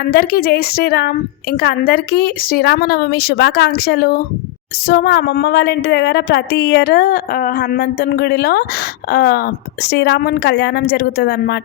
అందరికీ జై శ్రీరామ్. ఇంకా అందరికీ శ్రీరామనవమి శుభాకాంక్షలు. సో మా అమ్మమ్మ వాళ్ళ ఇంటి దగ్గర ప్రతి ఇయర్ హనుమంతుని గుడిలో శ్రీరాముని కళ్యాణం జరుగుతుంది అన్నమాట.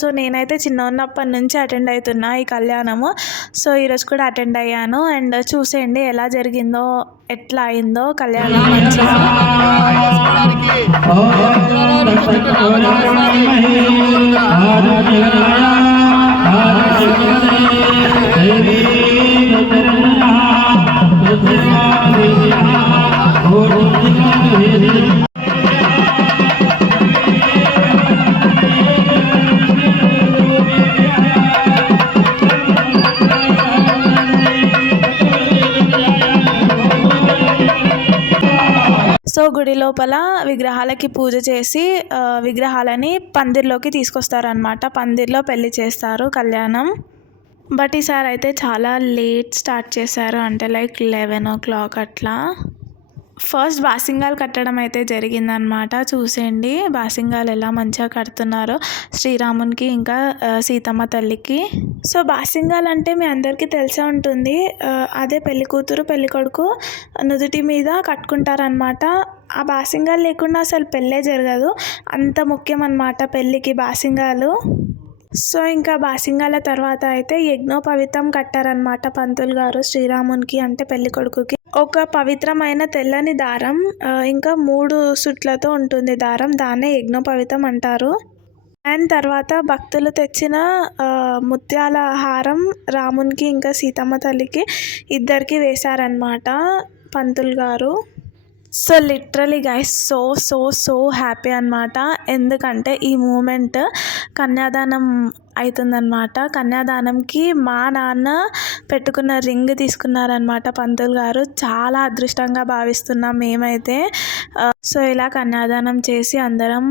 సో నేనైతే చిన్న ఉన్నప్పటి నుంచి అటెండ్ అవుతున్నా ఈ కళ్యాణము. సో ఈరోజు కూడా అటెండ్ అయ్యాను. అండ్ చూసేయండి ఎలా జరిగిందో, ఎట్లా అయిందో కళ్యాణం. సో గుడి లోపల విగ్రహాలకి పూజ చేసి విగ్రహాలని పందిర్లోకి తీసుకొస్తారనమాట. పందిర్లో పెళ్లి చేస్తారు కళ్యాణం. బట్ ఈసారి అయితే చాలా లేట్ స్టార్ట్ చేశారు, అంటే లైక్ 11 o'clock అట్లా. ఫస్ట్ బాసింగాలు కట్టడం అయితే జరిగిందనమాట. చూసేయండి బాసింగాలు ఎలా మంచిగా కడుతున్నారో శ్రీరామునికి ఇంకా సీతమ్మ తల్లికి. సో బాసింగాలు అంటే మీ అందరికీ తెలిసే ఉంటుంది, అదే పెళ్లి కూతురు పెళ్లి కొడుకు నుదుటి మీద కట్టుకుంటారనమాట. ఆ బాసింగాలు లేకుండా అసలు పెళ్ళే జరగదు, అంత ముఖ్యం అన్నమాట పెళ్ళికి బాసింగాలు. సో ఇంకా బాసింగాల తర్వాత అయితే యజ్ఞోపవితం కట్టారనమాట పంతులు గారు శ్రీరామునికి, అంటే పెళ్లి కొడుకుకి. ఒక పవిత్రమైన తెల్లని దారం, ఇంకా 3 సుట్లతో ఉంటుంది దారం, దాన్నే యజ్ఞోపవితం అంటారు. అండ్ తర్వాత భక్తులు తెచ్చిన ముత్యాల హారం రామునికి ఇంకా సీతమ్మ తల్లికి ఇద్దరికి వేశారనమాట పంతులు గారు. So literally guys so so so happy అనమాట. ఎందుకంటే ఈ మూమెంట్ కన్యాదానం అవుతుందన్నమాట. కన్యాదానంకి మా నాన్న పెట్టుకున్న రింగ్ తీసుకున్నారనమాట పంతులు గారు. చాలా అదృష్టంగా భావిస్తున్నాం మేమైతే. సో ఇలా కన్యాదానం చేసి అందరం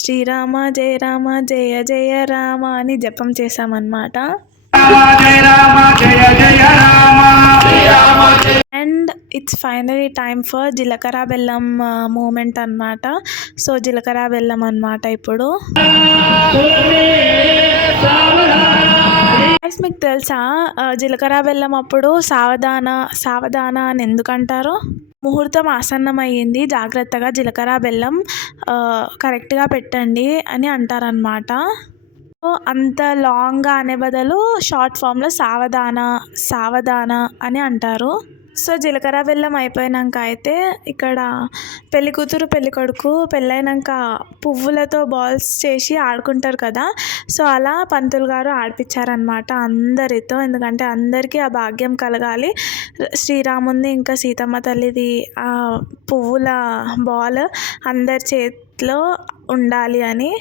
శ్రీరామ జయ రామ జయ జయ రామ అని జపం చేసామన్నమాట. And it's finally time for జీలకర్ర బెల్లం మూమెంట్ అన్నమాట. సో జీలకర్ర బెల్లం అన్నమాట ఇప్పుడు. మీకు తెలుసా జీలకర్ర బెల్లం అప్పుడు సావధాన అని ఎందుకంటారు? ముహూర్తం ఆసన్నమయ్యింది, జాగ్రత్తగా జీలకర్ర బెల్లం కరెక్ట్గా పెట్టండి అని అంటారనమాట. అంత లాంగ్గా అనే బదులు షార్ట్ ఫామ్లో సావధాన అని అంటారు. సో జీలకర్ర బెల్లం అయిపోయాక అయితే ఇక్కడ పెళ్లి కూతురు పెళ్లి కొడుకు పెళ్ళైనాక పువ్వులతో బాల్స్ చేసి ఆడుకుంటారు కదా. సో అలా పంతులు గారు ఆడిపించారనమాట అందరితో, ఎందుకంటే అందరికీ ఆ భాగ్యం కలగాలి. శ్రీరాముంది ఇంకా సీతమ్మ తల్లిది ఆ పువ్వుల బాల్ అందరి చేతిలో ఉండాలి అని.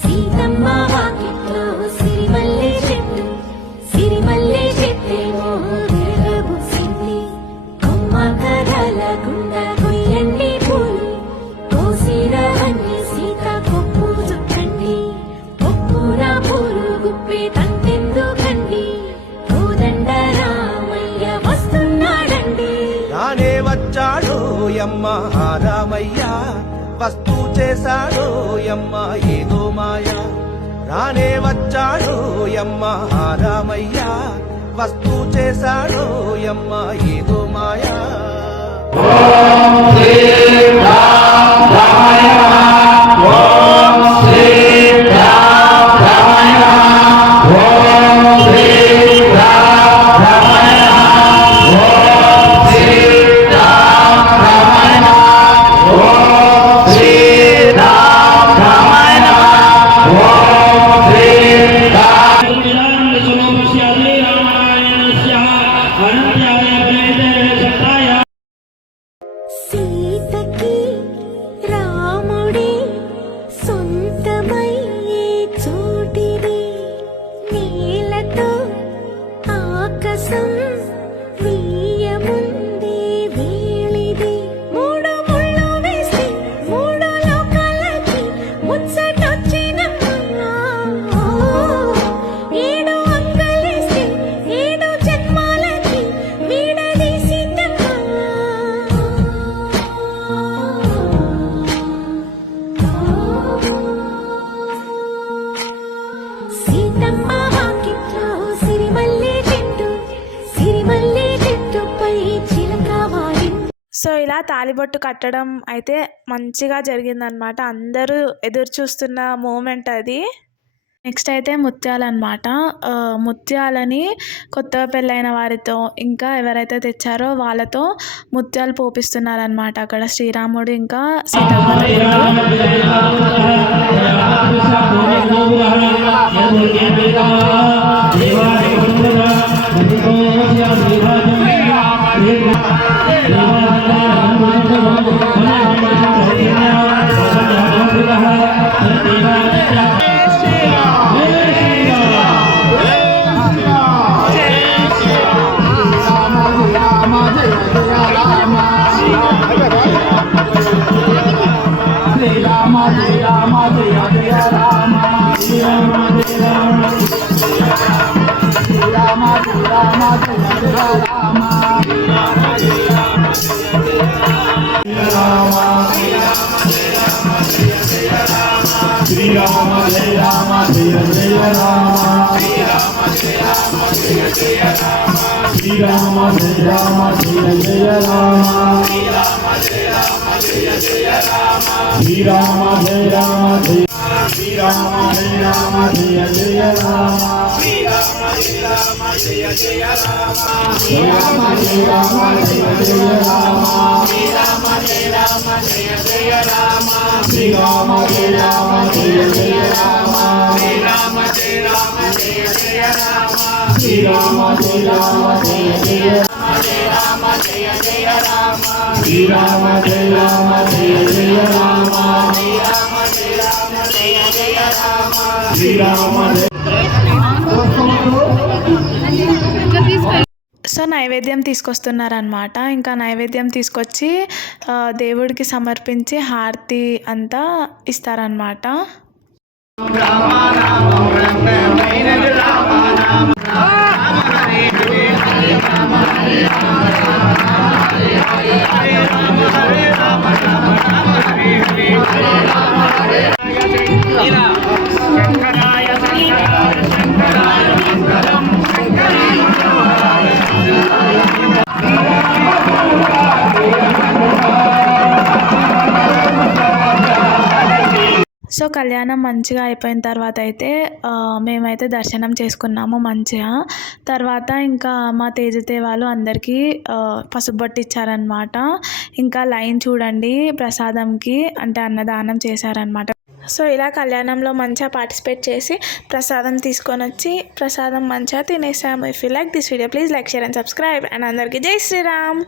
సీతమ్మ వాకిట్లో సిరిమల్లె చెట్టు యమ్మ రామయ్య వస్తూ చేశాడో యమ్మ ఏదో మాయ రానే వచ్చాడో యమ్మ రామయ్య వస్తూ చేశాడో యమ్మ ఏదో మాయా సీతకి రాముడే సొంతమయ్యే చోటిది నీలతో ఆకాశం వీయముందే వేళిది మూడు ముళ్ళు వేసి మూడు లోకాలకి ముచ్చటొచ్చినమ్మా ఏడు అంగలేసి ఏడు జన్మాలకి వీడదీసిందమ్మా సీతమ్మ వాకిట్లో సిరిమల్లె చెట్టుపై చిలక వాలింది. సో ఇలా తాలిబొట్టు కట్టడం అయితే మంచిగా జరిగిందనమాట. అందరూ ఎదురు చూస్తున్న మూమెంట్ అది. నెక్స్ట్ అయితే ముత్యాలు అనమాట. ముత్యాలని కొత్తగా పెళ్ళైన వారితో ఇంకా ఎవరైతే తెచ్చారో వాళ్ళతో ముత్యాలు పోపిస్తున్నారనమాట. అక్కడ శ్రీరాముడు ఇంకా సీతమ్మ సో నైవేద్యం తీసుకొస్తున్నారనమాట. ఇంకా నైవేద్యం తీసుకొచ్చి దేవుడికి సమర్పించి హారతి అంతా ఇస్తారనమాట. సో కళ్యాణం మంచిగా అయిపోయిన తర్వాత అయితే మేమైతే దర్శనం చేసుకున్నాము మంచిగా. తర్వాత ఇంకా మా తేజతే వాళ్ళు అందరికీ పసుపు బొట్టు ఇచ్చారనమాట. ఇంకా లైన్ చూడండి ప్రసాదంకి, అంటే అన్నదానం చేశారనమాట. సో ఇలా కళ్యాణంలో మంచిగా పార్టిసిపేట్ చేసి ప్రసాదం తీసుకొని వచ్చి ప్రసాదం మంచిగా తినేసాము. If you like this video please like, share and subscribe. And అందరికీ జై శ్రీరామ్.